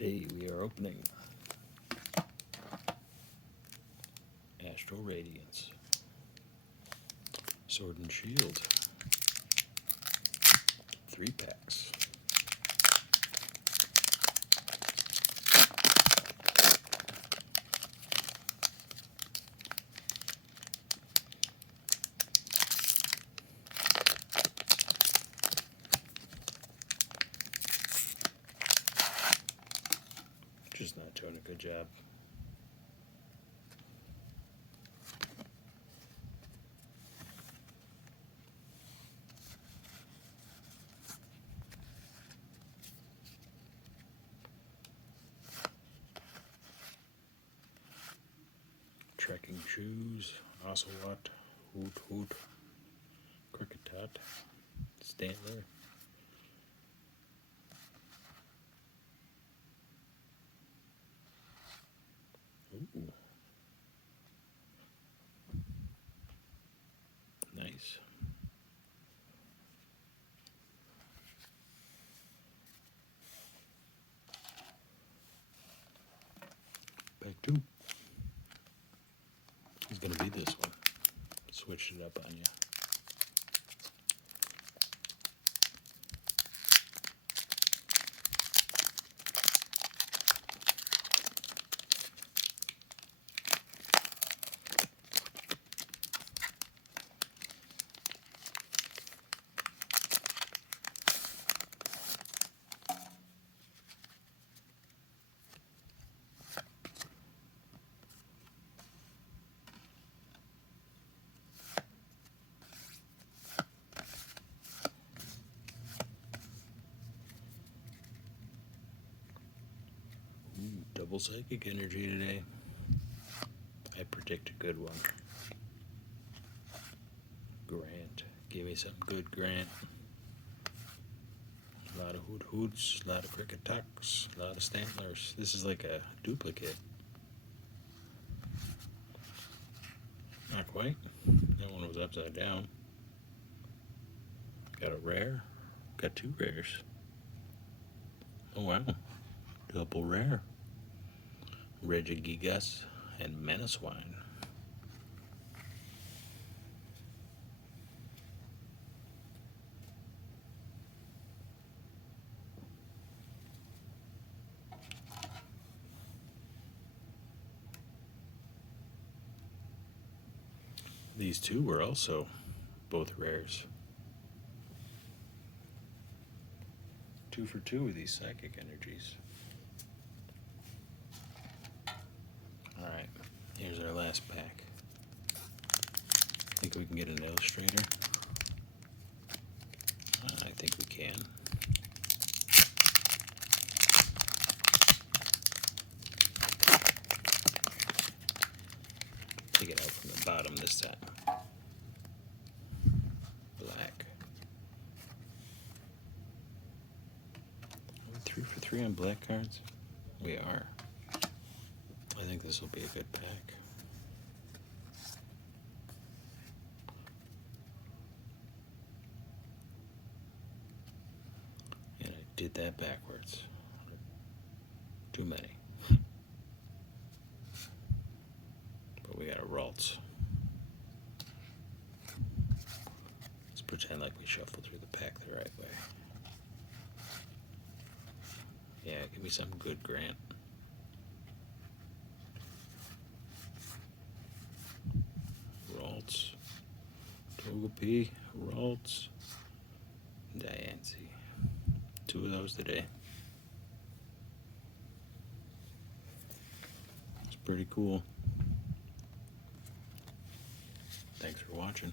Today we are opening Astral Radiance, Sword and Shield, 3 packs. Just not doing a good job. Trekking Shoes, Ocelot, Hoot Hoot, Cricket Tot, Stantler, ooh, nice. Pack 2. It's gonna be this one. Switched it up on you. Double psychic energy today. I predict a good one. Grant. Give me some good Grant. A lot of Hoot Hoots, a lot of Cricket Tucks, a lot of Stantlers. This is like a duplicate. Not quite. That one was upside down. Got a rare. Got 2 rares. Oh wow. Double rare. Regigigas and Manaswine. These 2 were also both rares. 2 for 2 with these psychic energies. Alright, here's our last pack. Think we can get an illustrator? I think we can. Take it out from the bottom this time. Black. Are we 3 for 3 on black cards? We are. I think this will be a good pack. And I did that backwards. Too many. But we got a Ralts. Let's pretend like we shuffled through the pack the right way. Yeah, give me some good Grant. Ralts, Togepi, Ralts, Diancie. 2 of those today. It's pretty cool. Thanks for watching.